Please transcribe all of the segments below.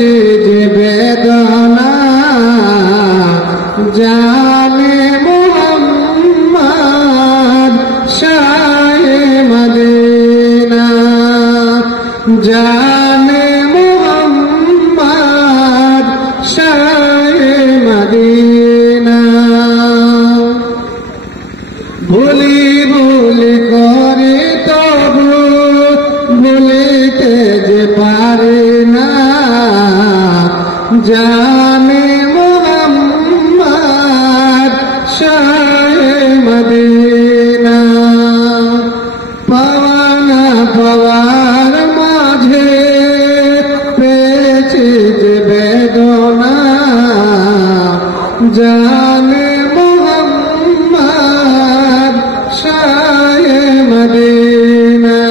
পেয়েছি যে বেদনা জানে মুহাম্মদ শাহে মদিনা, জানে মুহাম্মদ শাহে মদিনা। ভুলি ভুলি করে তবু ভুলিতে যে পারে না, জানে মুহাম্মদ শাহে মদিনা। পাওয়া না পাওয়ার মাঝে পেয়েছি যে বেদনা, জানে মুহাম্মদ শাহে মদিনা।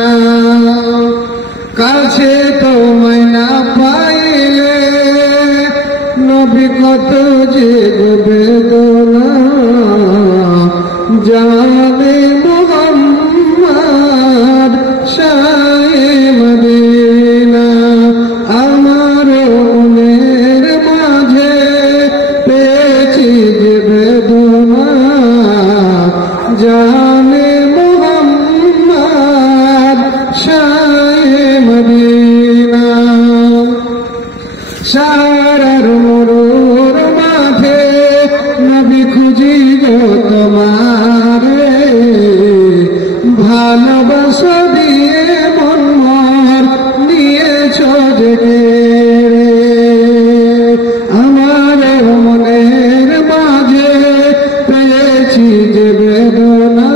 কাছে তোমায় না পাইলে নবী কত যে বেদনা, জানে মুহাম্মদ শাহে মদিনা। আমার মনের মাঝে পেয়েছি যে বেদনা, জানে মুহাম্মদ শাহে মদিনা। সারার মরুর মাঝে নবী খুঁজি গো তোমারে, ভালোবাসা দিয়ে মন মর নিয়েছ যে আমার মনের মাঝে পেয়েছি যে বেদনা,